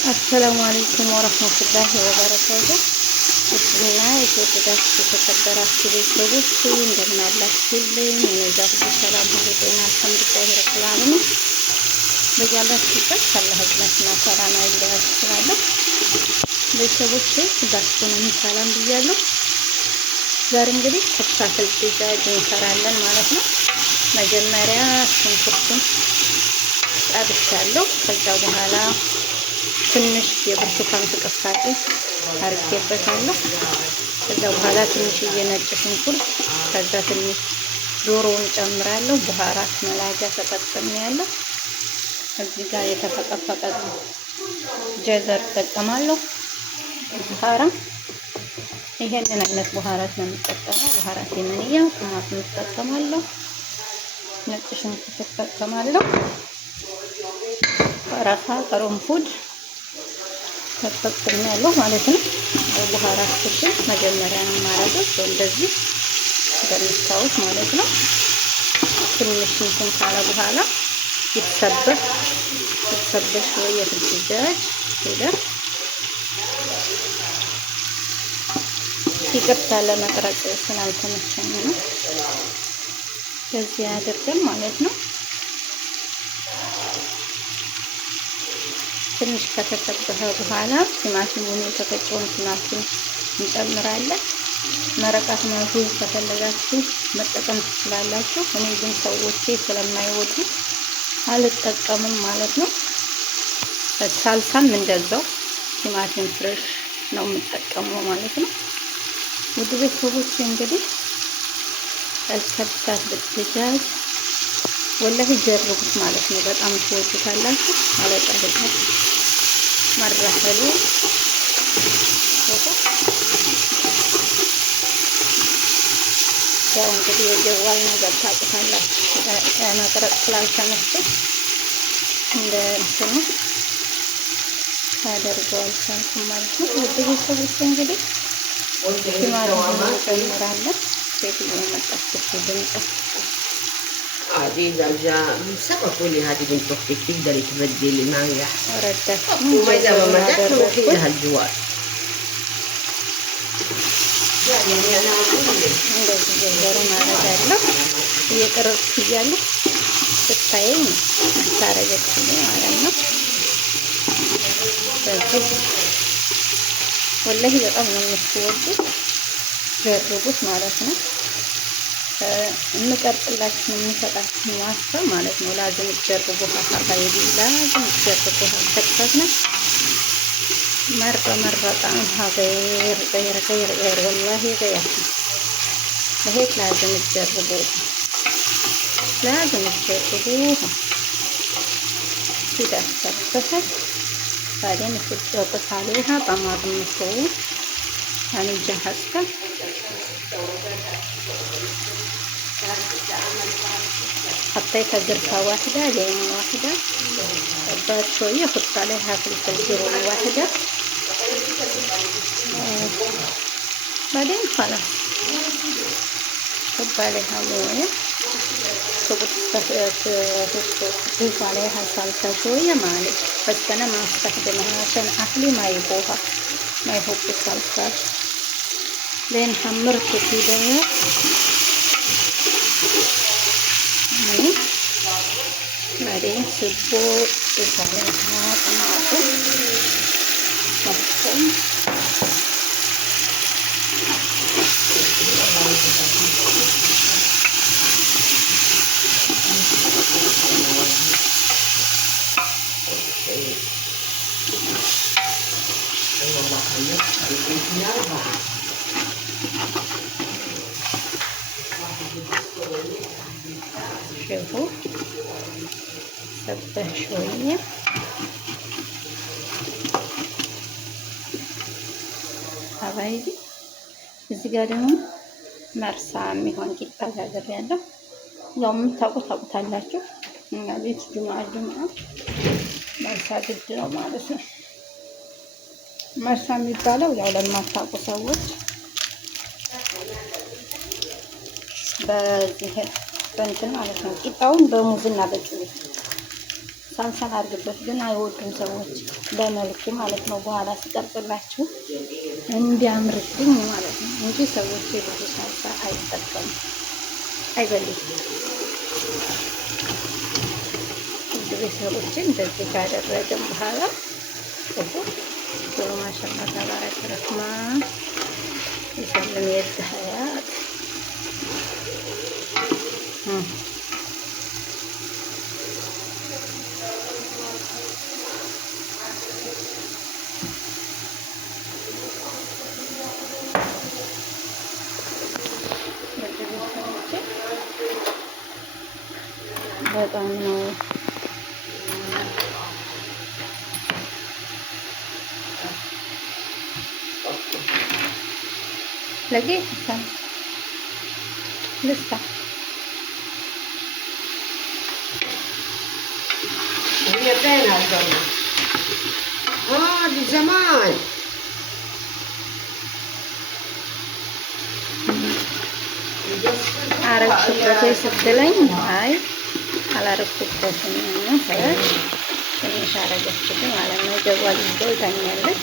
አሰላሙ አለይኩም ወረህመቱላሂ ወበረካቱ። ውድና የተወደዳችሁ የተከበራችሁ ቤተሰቦች እንደምን አላችሁልኝ? እኔ ጋር ሁሉ ሰላም ሁሉ ጤና አልሐምዱሊላሂ ረብል ዓለሚን። በያላችሁበት አላህ ህዝነትና ሰላም አይለያችሁ እላለሁ። ቤተሰቦቼ ሁላችሁንም ሰላም ብያለሁ። ዛሬ እንግዲህ ከፍታፈል ዲዛይን እንሰራለን ማለት ነው። መጀመሪያ ሽንኩርቱን ጠብሻለሁ። ከዛ በኋላ ትንሽ የብርቱካን ፍቅፋቂ አርጌበታለሁ። ከዛ በኋላ ትንሽዬ ነጭ ሽንኩርት፣ ከዛ ትንሽ ዶሮውን ጨምራለሁ። በኋራት መላጃ ተጠቅሜያለሁ። እዚህ ጋር የተፈቀፈቀ ጀዘር እጠቀማለሁ። በኋራ ይሄንን አይነት በኋራት ነው የምጠቀመው። በኋራት የምንያው ቶማት እጠቀማለሁ። ነጭ ሽንኩርት እጠቀማለሁ። ረፋ ቅርንፉድ ተጠቅሜያለሁ ማለት ነው። በኋራት ክፍል መጀመሪያ ነው የማረገው እንደዚህ እንደምታዩት ማለት ነው። ትንሽ እንትን ካለ በኋላ ይተሰበስ ወይ የፍትጃጅ ሄደ። ይቅርታ ለመቅረጽ ስላልተመቸኝ ነው። በዚህ አድርገን ማለት ነው። ትንሽ ከተሰበሰ በኋላ ቲማቲሙን የተፈጨውን ቲማቲም እንጨምራለን። መረቃት ማዙ ከፈለጋችሁ መጠቀም ትችላላችሁ። እኔ ግን ሰዎቼ ስለማይወዱ አልጠቀምም ማለት ነው። ሳልሳም እንደዛው ቲማቲም ፍሬሽ ነው የምጠቀመው ማለት ነው። ውድ ቤተሰቦች እንግዲህ አልከብታት ብትጃጅ ወላሂ ጀርቡት ማለት ነው። በጣም ትወዱታላችሁ። አለጣለጣ መረፈሉ ያው እንግዲህ የጀዋል ነገር ታውቁታላችሁ። መቅረጽ ስላልተመቸኝ እንደ እንትኑ ታደርገዋል ሳልኩም ማለት ነው። ውድ ቤተሰቦች እንግዲህ ቲማቲም እንጨምራለን። ሴትዮ መጣች ድምጽ عزيزة جاء سبب لي هذه بنت أختك تقدري تبدلي معي ردت وإذا ما جات روحي لها الجوال يعني أنا أقول لك እንደዚህ ጀዘሩ ማለት አለው እየቀረጽኩ እያለሁ ስታየኝ ታረገችኝ ማለት ነው። በዚህ ወላሂ በጣም ነው የምትወዱት፣ ጀርቡት ማለት ነው። እንቀርጽላችሁ የምንሰጣችሁ ማስተር ማለት ነው። ላዝም ይጀርቡ ሀሳባይ ላዝም ይጀርቡ ሀሳባችሁና መረ ጣዕምها غير والله غير لهيك لازم تجربوها كده تفتحت بعدين تضيف عليها طماطم مفروم يعني جهزتها حطيت قرفة واحدة ليمون واحدة بعد شوية حط عليها فلفل رومي واحدة بعدين خلاص حط عليها موية تضيف عليها صلصة شوية معلش بس أنا ما استخدمها عشان أهلي ما يحب الصلصات لين حمرته كده بعدين سبوا عليها طماطم مفروم شوفوا سبه شوية حبايبي እዚህ ጋር ደግሞ መርሳ የሚሆን ቂጣ ጋግሬያለሁ። ያው ታውቁታላችሁ እኛ ቤት ጁምዓ መርሳ ግድ ነው ማለት ነው። መርሳ የሚባለው ያው ለማታውቁ ሰዎች በዚህ በእንትን ማለት ነው። ቂጣውን በሙዝና በቅቤ ሳልሳ ላድርግበት ግን አይወዱም ሰዎች በመልኩ ማለት ነው። በኋላ ስቀርጽላችሁ እንዲያምርብኝ ማለት ነው እንጂ ሰዎች ብዙ ሳልሳ አይጠቀሙም፣ አይበሉም። ውድ ቤተሰቦቼ እንደዚህ ካደረግን በኋላ ቶሎ ማሻላ ተባረከ ረህማን يسلم يد حياة በጣም ነው لقيت لسه هي فين هالجمرة؟ دي زمان. አረግሽበት ስትለኝ አይ አላረግኩበትም ስላት ትንሽ አረገችብኝ ማለት ነው። ጀጓል ይዘው ታኛለች።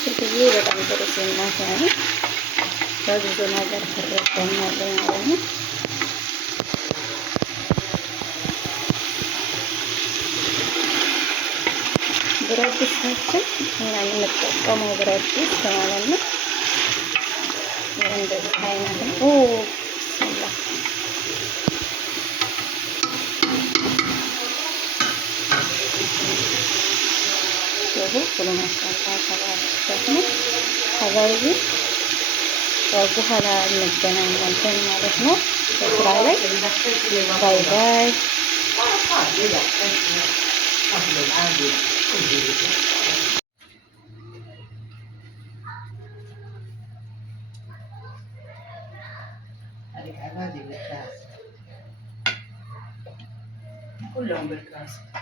ሴትዬ በጣም ጥሩ ሴት ናት። ያኔ በብዙ ነገር ትረዳኛለች ማለት ነው። ብረት ድስታችን እኛ የምንጠቀመው ብረት ድስት ማለት ነው። እንደዚህ አይነት ነው። ብስሚላ ሁሉ ማስታወሻ ተባለበት ነው። ከዛይዚ በኋላ እንገናኛለን ማለት ነው በስራ ላይ። ባይ ባይ። كلهم بالكاس.